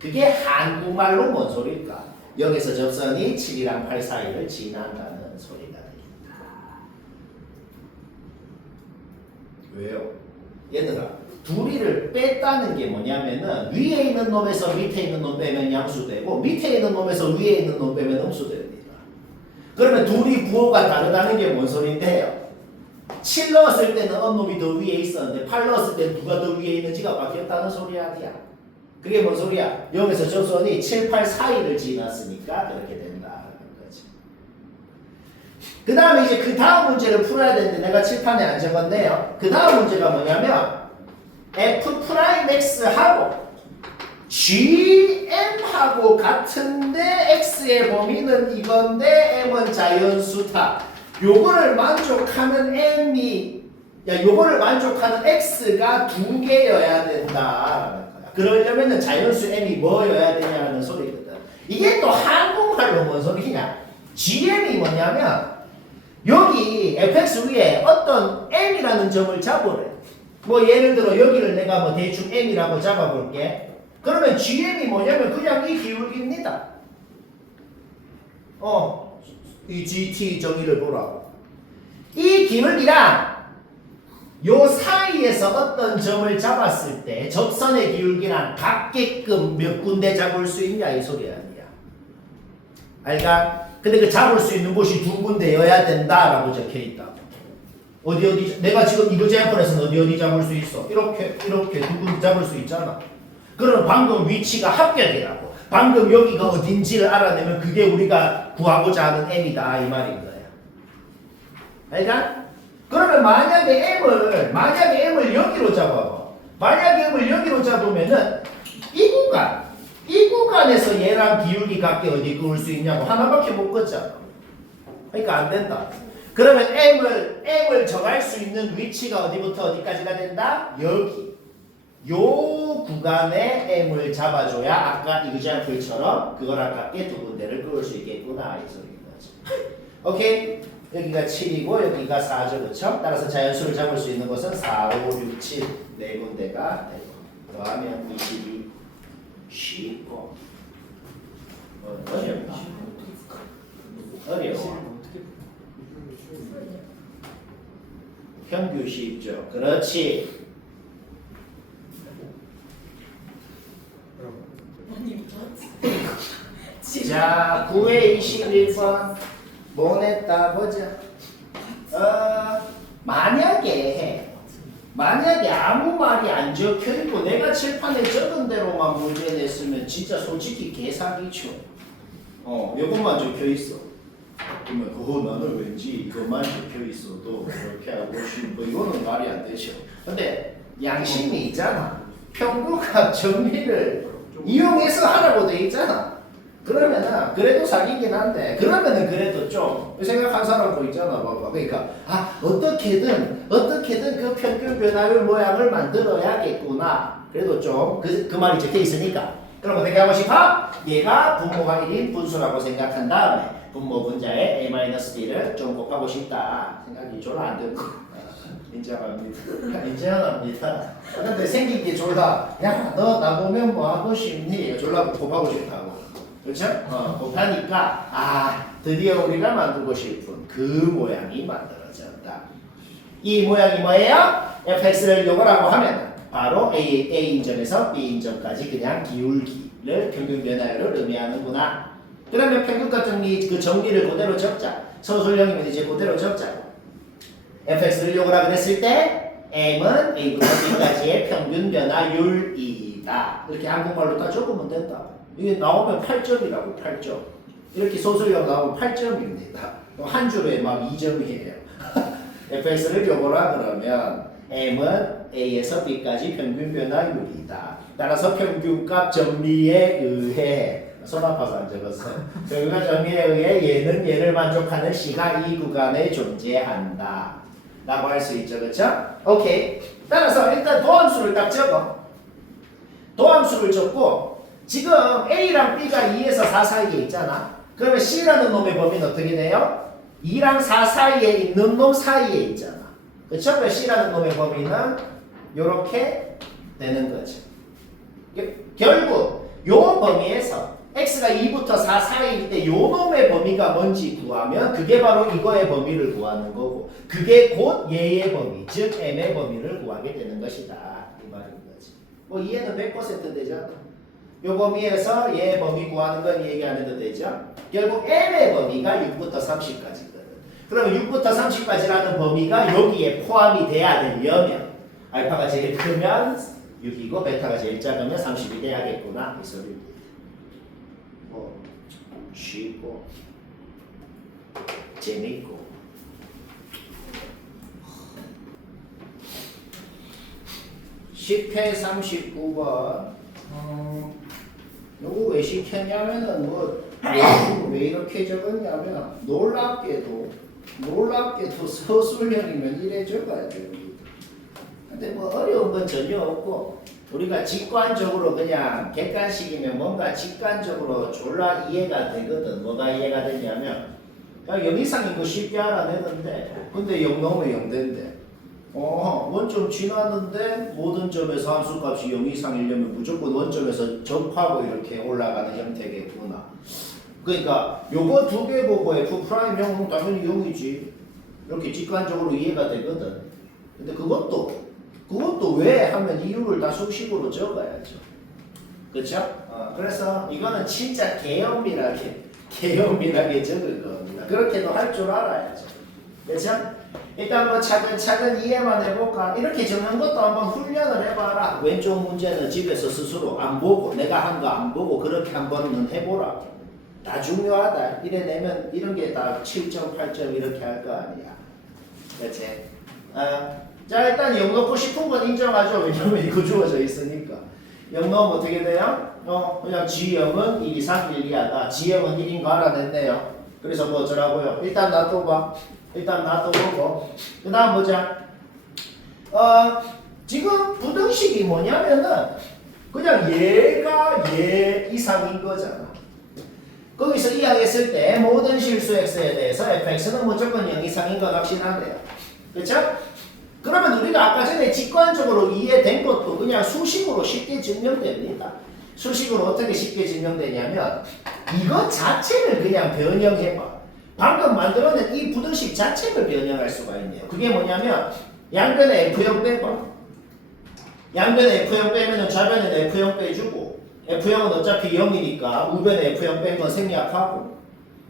그게 한국말로 뭔 소리일까? 0에서 접선이 7이랑 8 사이를 지난다는 소리가 되겠다. 왜요? 얘들아, 둘이를 뺐다는 게 뭐냐면은 위에 있는 놈에서 밑에 있는 놈 빼면 양수되고 밑에 있는 놈에서 위에 있는 놈 빼면 음수됩니다. 그러면 둘이 부호가 다르다는 게 뭔 소린데요? 7 넣었을 때는 어느 놈이 더 위에 있었는데 8 넣었을 때 누가 더 위에 있는지가 바뀌었다는 소리 아니야. 그게 뭔 소리야? 여기서 접선이 7, 8 사이를 지났으니까 그렇게 된다는 거지. 그 다음에 이제 그 다음 문제를 풀어야 되는데 내가 칠판에 안 적었네요. 그 다음 문제가 뭐냐면 f'x하고 gm하고 같은데 x의 범위는 이건데 m은 자연수다. 요거를 만족하는 요거를 만족하는 x가 두 개여야 된다라는 거야. 그러려면은 자연수 m이 뭐여야 되냐는 소리거든. 이게 또 한국말로 뭔 소리냐? gm이 뭐냐면 여기 fx 위에 어떤 m이라는 점을 잡으래. 뭐 예를 들어 여기를 내가 뭐 대충 m이라고 잡아볼게. 그러면 gm이 뭐냐면 그냥 이 기울기입니다. 이 gt 정의를 보라고. 이 기울기랑 요 사이에서 어떤 점을 잡았을 때 접선의 기울기랑 같게끔 몇 군데 잡을 수 있냐 이 소리 아니야. 알까? 근데 그 잡을 수 있는 곳이 두 군데여야 된다라고 적혀있다. 어디 내가 지금 이거 제안권에서는 어디 잡을 수 있어? 이렇게 두 군데 잡을 수 있잖아. 그럼 방금 위치가 합격이라고. 방금 여기가 어딘지를 알아내면 그게 우리가 구하고자 하는 m이다 이 말인 거야. 알까? 그러면 만약에 m을 여기로 잡아봐. 만약에 m을 여기로 잡으면은 이 구간에서 얘랑 기울기 같게 어디 그을 수 있냐고 하나밖에 못 걷잖아. 그러니까 안 된다. 그러면 m을 정할 수 있는 위치가 어디부터 어디까지가 된다? 여기. 요 구간에 m을 잡아줘야 아까 이그자플처럼 그거랑 같게 두 군데를 그을 수 있겠구나 이 소리인 거지. 오케이? 여기가 7이고 여기가 4죠. 그렇죠? 따라서 자연수를 잡을 수 있는 것은 4, 5, 6, 7 네 군데가 되고 더하면 22 쉽고 어려워. 평균 쉽죠. 그렇지. 자, 9회 21번 뭐 냈다 보자. 만약에 아무 말이 안 적혀있고 내가 칠판에 적은 대로만 문제 냈으면 진짜 솔직히 개사기죠. 요것만 적혀있어. 그러면 그거 나는 왠지 이것만 적혀있어도 그렇게 하고 싶고 이거는 말이 안 되죠. 근데 양심이 있잖아. 평균값 정리를 이용해서 하라고 돼 있잖아. 그러면은 그래도 사기긴 한데 그러면은 그래도 좀 생각한 사람도 있잖아. 봐봐. 그러니까 어떻게든 그 평균 변화율 모양을 만들어야겠구나. 그래도 좀 그 말이 적혀 있으니까. 그럼 어떻게 하고 싶어? 얘가 분모가 1인 분수라고 생각한 다음에 분모 분자에 a-b를 좀 곱하고 싶다. 생각이 졸라 안 되고. 인정합니다. 근데 생긴 게 졸라, 야, 너 나보면 뭐 하고 싶니? 졸라 곱하고 싶다고. 그렇죠? 곱하니까, 드디어 우리가 만들고 싶은 그 모양이 만들어졌다. 이 모양이 뭐예요? fx를 요거라고 하면 바로 A인점에서 B인점까지 그냥 기울기를 평균 변화율을 의미하는구나. 그러면 평균값 정리, 그 정리를 그대로 적자. 서술형이면 이제 그대로 적자고. fx를 요구라 그랬을 때 m은 a부터 b까지의 평균 변화율이다. 이렇게 한국말로 다 적으면 된다. 이게 나오면 8점이라고 8점. 이렇게 소수형 나오면 8점입니다. 한 줄에 막 2점이에요. fx를 요거라 그러면 m은 a에서 b까지 평균 변화율이다. 따라서 평균값 정리에 의해 손 아파서 안 적었어. 평균값 정리에 의해 얘는 얘를 만족하는 C가 이 구간에 존재한다. 라고 할 수 있죠. 그렇죠? 오케이. 따라서 일단 도함수를 딱 적어. 도함수를 적고 지금 A랑 B가 2에서 4 사이에 있잖아. 그러면 C라는 놈의 범위는 어떻게 돼요? 2랑 4 사이에 있는 놈 사이에 있잖아. 그쵸? 그래서 C라는 놈의 범위는 이렇게 되는 거죠. 결국 요 범위에서 X가 2부터 4 사이일 때 요 놈의 범위가 뭔지 구하면 그게 바로 이거의 범위를 구하는 거고 그게 곧 얘의 범위, 즉 M의 범위를 구하게 되는 것이다. 이 말인 거지. 뭐 이해는 100% 되죠? 요 범위에서 얘의 범위 구하는 건 얘기 안 해도 되죠? 결국 M의 범위가 6부터 30까지거든. 그러면 6부터 30까지라는 범위가 여기에 포함이 돼야 되려면 알파가 제일 크면 6이고 베타가 제일 작으면 30이 돼야겠구나. 이 소리. 뭐 쉽고 재밌고 10회 39번 요거 왜 시켰냐면은 왜 이렇게 적었냐면 놀랍게도 서술형이면 이래 적어야 돼요. 근데 뭐 어려운 건 전혀 없고 우리가 직관적으로 그냥 객관식이면 뭔가 직관적으로 졸라 이해가 되거든. 뭐가 이해가 되냐면 그냥 0 이상인 거 쉽게 알아내는데 근데 0 넘으면 0된대. 원점 지났는데 모든 점에서 함수값이 0 이상이려면 무조건 원점에서 접하고 이렇게 올라가는 형태겠구나. 그러니까 요거 두 개 보고 F'형은 당연히 0이지. 이렇게 직관적으로 이해가 되거든. 근데 그것도 왜 하면 이유를 다 수식으로 적어야죠. 그렇죠? 그래서 이거는 진짜 개엄밀하게 적을 겁니다. 그렇게도 할 줄 알아야죠. 그렇죠? 일단 뭐 차근차근 이해만 해볼까? 이렇게 적는 것도 한번 훈련을 해봐라. 왼쪽 문제는 집에서 스스로 안 보고 내가 한 거 안 보고 그렇게 한번은 해보라. 다 중요하다. 이래 내면 이런 게 다 7점, 8점 이렇게 할 거 아니야. 그렇지? 자 일단 0 넣고 싶은 건 인정하죠. 왜냐면 이거 주어져 있으니까. 0 넣으면 어떻게 돼요? 그냥 G형은 1 이상 1 이하다. G형은 1인 거 알아냈네요. 그래서 뭐 어쩌라고요? 일단 놔둬봐. 일단 놔둬보고 그 다음 보자. 지금 부등식이 뭐냐면은 그냥 얘가 얘 이상인 거잖아. 거기서 이항했을 때 모든 실수 x에 대해서 fx는 무조건 0 이상인 건 확실하네요. 그렇죠? 그러면 우리가 아까 전에 직관적으로 이해된 것도 그냥 수식으로 쉽게 증명됩니다. 수식으로 어떻게 쉽게 증명되냐면 이것 자체를 그냥 변형해봐. 방금 만들어낸 이 부등식 자체를 변형할 수가 있네요. 그게 뭐냐면 양변에 F형 빼봐. 양변에 F형 빼면은 좌변에 F형 빼주고 F형은 어차피 0이니까 우변에 F형 뺀 건 생략하고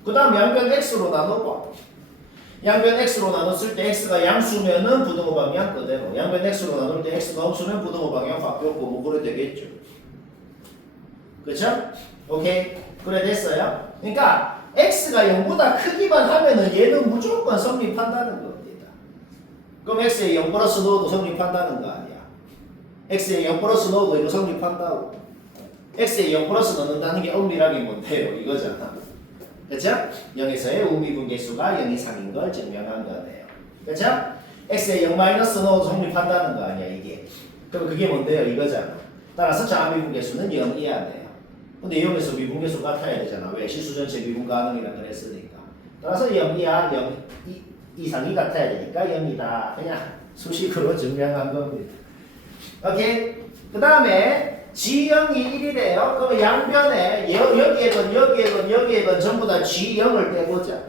그 다음 양변 X로 나눠봐. 양변 X로 나눴을 때 X가 양수면은 부등호 방향 그대로 양변 X로 나눌 때 X가 음수면 부등호 방향 바뀌었고 뭐 그래 되겠죠. 그쵸? 오케이? 그래 됐어요? 그러니까 X가 0보다 크기만 하면은 얘는 무조건 성립한다는 겁니다. 그럼 X에 0 플러스 넣어도 성립한다는 거 아니야. X에 0 플러스 넣어도 이거 성립한다고. X에 0 플러스 넣는다는 게 엄밀하게 뭔데요? 이거잖아. 그쵸? 0에서의 우미분계수가 0 이상인 걸 증명한 거네요. 그쵸? X에 0 마이너스 넣어도 성립한다는 거 아니야 이게. 그럼 그게 뭔데요? 이거잖아. 따라서 자미분계수는 0 이하네요. 근데 0에서 미분계수 같아야 되잖아. 왜? 실수 전체 미분 가능이라 그랬으니까. 따라서 0 이하 0 이상이 같아야 되니까 0이다. 그냥 수식으로 증명한 겁니다. 오케이? 그 다음에 G형이 1이래요. 그러면 양변에 여기에 건 전부 다 G형을 빼보자.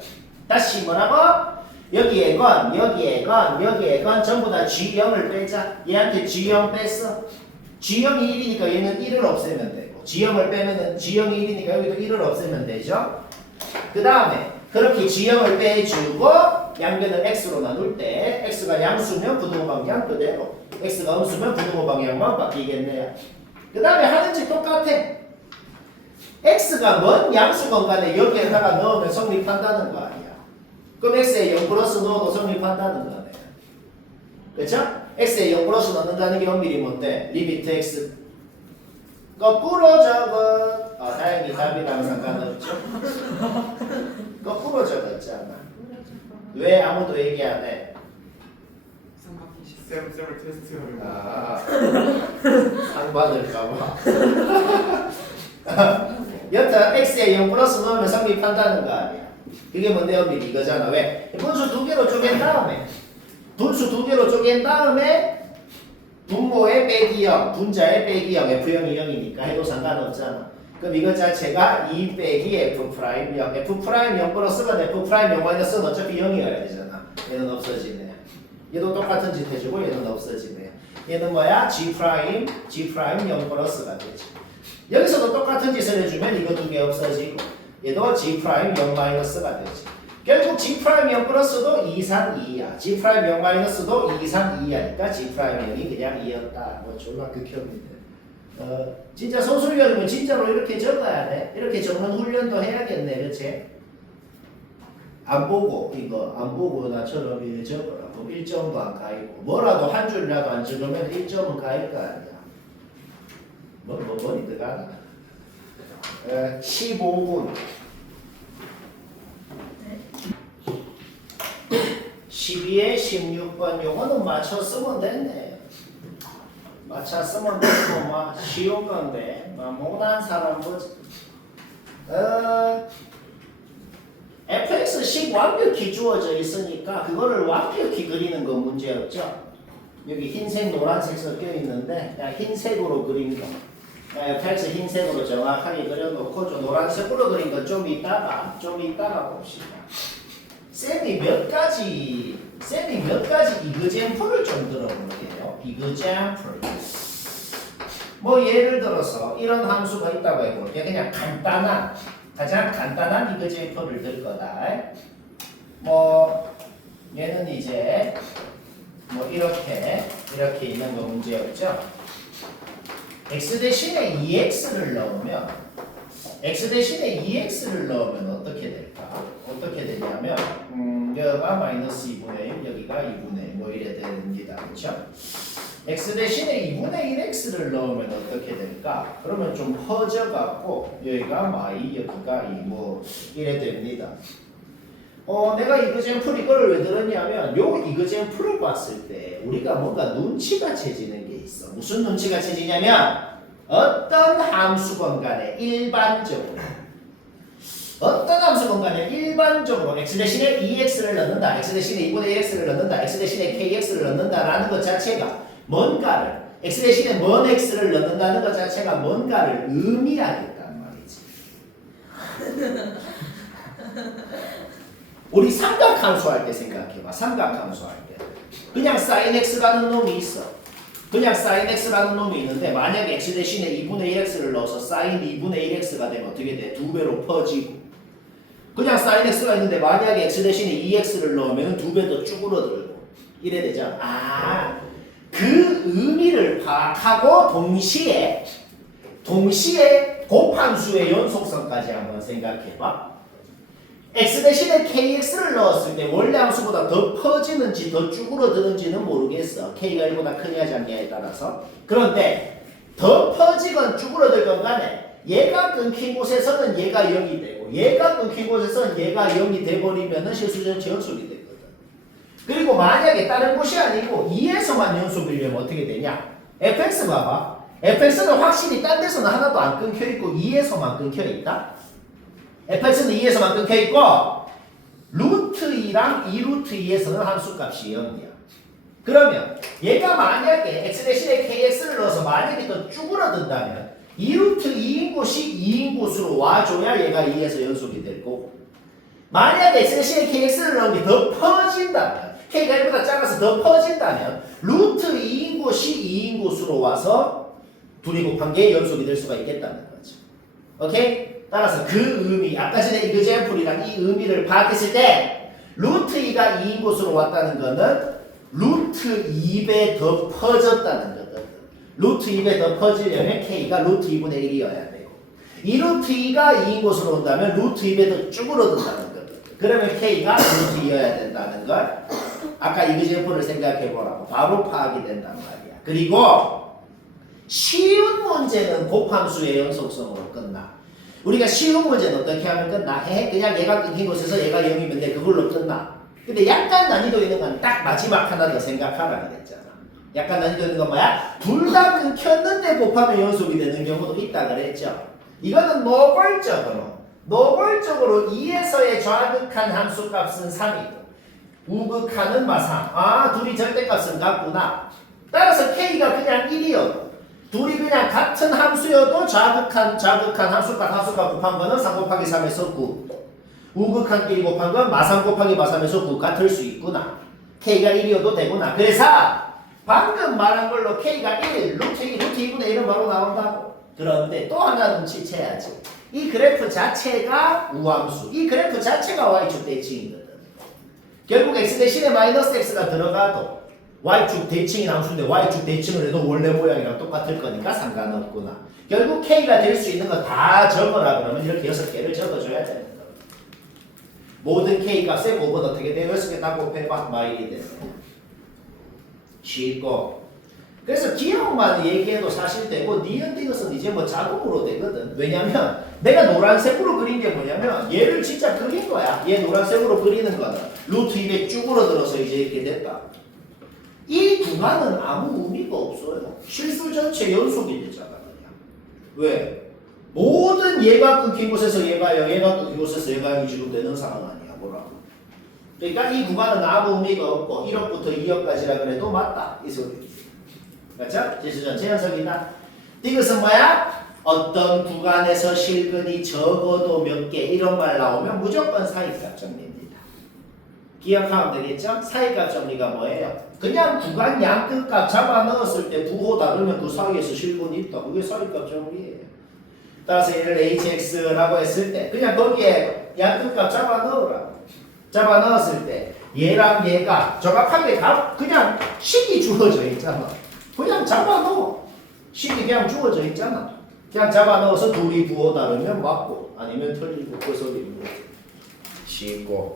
다시 뭐라고? 여기에 건 전부 다 G형을 빼자. 얘한테 G형 뺐어. G형이 1이니까 얘는 1을 없애면 되고 G형을 빼면은 G형이 1이니까 여기도 1을 없애면 되죠. 그 다음에 그렇게 G형을 빼주고 양변을 X로 나눌 때 X가 양수면 부등호 방향 그대로 X가 음수면 부등호 방향만 바뀌겠네요. 그 다음에 하는 집 똑같아. X가 뭔 양수건 간에 여기에다가 넣으면 성립한다는 거 아니야. 그럼 X에 0 플러스 넣어도 성립한다는 거네. 그쵸? x에 0 플러스 넣는다는 게 엄밀히 뭔데? 리미트 x 거꾸로 적어. 다행히 답이랑 상관없죠. 거꾸로 적었잖아. 왜 아무도 얘기 안 해? 쌤을 테스트하려고. 상 받을까봐. 여튼 x에 0 플러스 넣으면 성립한다는 거 아니야. 그게 뭔데 엄밀히 이거잖아. 왜? 분수 두 개로 쪼갠 다음에 분모의 빼기 0, 분자의 빼기 0, F0이 0이니까 해도 상관없잖아. 그럼 이거 자체가 2 빼기 F' 0, F' 0 플러스가 F' 0 마이너스는 어차피 0이어야 되잖아. 얘는 없어지네. 얘도 똑같은 짓 해주고 얘는 없어지네. 얘는 뭐야? G' 0 플러스가 되지. 여기서도 똑같은 짓을 해주면 이거 두 개 없어지고 얘도 G' 0 마이너스가 되지. 결국 G' 0 플러스도 2 이상 2야. G' 0 마이너스도 2 이상 2야니까 G' 0이 그냥 2였다. 뭐 졸라 극혐인데. 진짜 소수열이면 진짜로 이렇게 적어야 돼. 이렇게 적는 훈련도 해야겠네, 그렇지? 안 보고 이거 안 보고 나처럼 이렇게 적어라. 그럼 1점도 안 가이고 뭐라도 한 줄이라도 안 적으면 1점은 가일 거 아니야. 머리 들어가나? 15분. 12에 16번 요거는 맞춰 쓰면 됐네. 맞춰 쓰면 되고 막 쉬운 건데 못한 사람 보지. fx식 완벽히 주어져 있으니까 그거를 완벽히 그리는 건 문제였죠. 여기 흰색 노란색 섞여 있는데 그냥 흰색으로 그린 거. fx 흰색으로 정확하게 그려놓고 좀 노란색으로 그린 거 좀 이따가 봅시다. 쌤이 몇 가지 이그잼플을 좀 들어볼게요. 이그잼플. 뭐 예를 들어서 이런 함수가 있다고 해볼게요. 그냥 가장 간단한 이그잼플을 들 거다. 뭐 얘는 이제 뭐 이렇게 있는 거 문제였죠. x 대신에 2x를 넣으면 어떻게 될까? 어떻게 되냐면 여기가 마이너스 2분의 1 여기가 2분의 1 뭐 이래 됩니다. 그렇죠? x 대신에 2분의 1x를 넣으면 어떻게 될까? 그러면 좀 퍼져갖고 여기가 마이 여기가 2 뭐 이래 됩니다. 내가 이그잼플 이거를 왜 들었냐면 요 이그잼플을 봤을 때 우리가 뭔가 눈치가 채지는 게 있어. 무슨 눈치가 채지냐면 어떤 함수건 간에 일반적으로 x 대신에 2x를 넣는다, x 대신에 2분의 1x를 넣는다, x 대신에 kx를 넣는다라는 것 자체가 뭔가를 x 대신에 먼 x를 넣는다는 것 자체가 뭔가를 의미하겠단 말이지. 우리 삼각함수 할 때 생각해봐. 삼각함수 할 때 그냥 sin x라는 놈이 있어. 그냥 sin x라는 놈이 있는데 만약에 x 대신에 2분의 1x를 넣어서 sin 2분의 1x가 되면 어떻게 돼? 2배로 퍼지고 그냥 sin x가 있는데 만약에 x 대신에 2x를 넣으면 2배 더 쭈그러들고 이래 되잖아. 그 의미를 파악하고 동시에 곱함수의 연속성까지 한번 생각해봐. x 대신에 kx를 넣었을 때 원래 함수보다 더 퍼지는지 더 쭈그러드는지는 모르겠어. k가 1보다 크냐 작냐에 따라서. 그런데 더 퍼지건 쭈그러들건 간에 얘가 끊긴 곳에서는 얘가 0이 되고 얘가 끊긴 곳에서는 얘가 0이 돼버리면 실수전체 연속이 되거든. 그리고 만약에 다른 곳이 아니고 2에서만 연속이려면 어떻게 되냐? fx 봐봐. fx는 확실히 딴 데서는 하나도 안 끊겨있고 2에서만 끊겨있다. fx는 2에서만 끊겨있고 루트 2랑 2루트 2에서는 함수값이 0이야. 그러면 얘가 만약에 x 대신에 kx를 넣어서 만약에 더 쭈그러든다면 2루트 2인 곳이 2인 곳으로 와줘야 얘가 2에서 연속이 될 거고 만약에 x 대신에 kx를 넣은 게 더 퍼진다면 k가 1보다 작아서 더 퍼진다면 루트 2인 곳이 2인 곳으로 와서 둘이 곱한 게 연속이 될 수가 있겠다는 거죠. 오케이? 따라서 그 의미, 아까 전에 이그잼플이랑 이 의미를 파악했을 때 루트 2가 2인 곳으로 왔다는 거는 루트 2배 더 퍼졌다는 거거든. 루트 2배 더 퍼지려면 k가 루트 2분의 1이어야 되고 이 루트 2가 2인 곳으로 온다면 루트 2배 더 쭈그러든다는 거거든. 그러면 k가 루트 2여야 된다는 걸 아까 이그제프를 생각해 보라고. 바로 파악이 된단 말이야. 그리고 쉬운 문제는 곱함수의 연속성으로 끝나. 우리가 쉬운 문제는 어떻게 하면 끝나? 그냥 얘가 끊긴 곳에서 얘가 0이면 돼. 그걸로 끝나. 근데 약간 난이도 있는 건 딱 마지막 하나 더 생각하라 그랬잖아. 약간 난이도 있는 건 뭐야? 둘 다 끊겼는데 곱하면 연속이 되는 경우도 있다 그랬죠. 이거는 노골적으로 2에서의 좌극한 함수값은 3이고 우극한은 마상. 아, 둘이 절대값은 같구나. 따라서 K가 그냥 1이어도 둘이 그냥 같은 함수여도 좌극한 함수값 곱한 거는 3 곱하기 3에서 9. 우극한끼리 곱한 건 마상 곱하기 마삼에서 9 같을 수 있구나. K가 1이어도 되구나. 그래서 방금 말한 걸로 K가 1, 루트 2분의 1은 바로 나온다고. 그런데 또 하나 눈치채야지. 이 그래프 자체가 우함수. 이 그래프 자체가 Y축 대칭이거든. 결국 X 대신에 마이너스 X가 들어가도 Y축 대칭이 함수인데 Y축 대칭을 해도 원래 모양이랑 똑같을 거니까 상관없구나. 결국 K가 될 수 있는 거 다 적어라 그러면 이렇게 6개를 적어줘야 되는 거야. 모든 K 값의 곱은 어떻게 돼? 6개 다 곱해봐. 마일이 되는 거야. 쉽고. 그래서 기억만 얘기해도 사실 되고 니은 이것은 이제 뭐 자동으로 되거든. 왜냐면 내가 노란색으로 그린 게 뭐냐면 얘를 진짜 그린 거야. 얘 노란색으로 그리는 거는 루트 200 쭉으로 들어서 이제 이렇게 됐다. 이 구간은 아무 의미가 없어요. 실수 전체 연속이 되잖아 그냥. 왜? 모든 얘가 끊긴 곳에서 얘가 0, 얘가 끊긴 곳에서 얘가 0이 지금 되는 상황 아니야. 뭐라고? 그러니까 이 구간은 아무 의미가 없고 1억부터 2억까지라 그래도 맞다. 이 소리. 그렇죠? 지수 전체 연속이다. 이것은 뭐야? 어떤 구간에서 실근이 적어도 몇 개 이런 말 나오면 무조건 사이값 정리입니다. 기억하면 되겠죠? 사이값 정리가 뭐예요? 그냥 구간 양끝값 잡아 넣었을 때 부호 다르면 그 사이에서 실근이 있다. 그게 사이값 정리예요. 따라서 얘를 hx라고 했을 때 그냥 거기에 양끝값 잡아 넣으라. 잡아 넣었을 때 얘랑 얘가 정확하게 그냥 식이 주어져 있잖아. 그냥 잡아 넣어. 식이 그냥 주어져 있잖아. 그냥 잡아 넣어서 둘이 부호 다르면 맞고 아니면 틀리고 그 소리인 거지. 쉽고.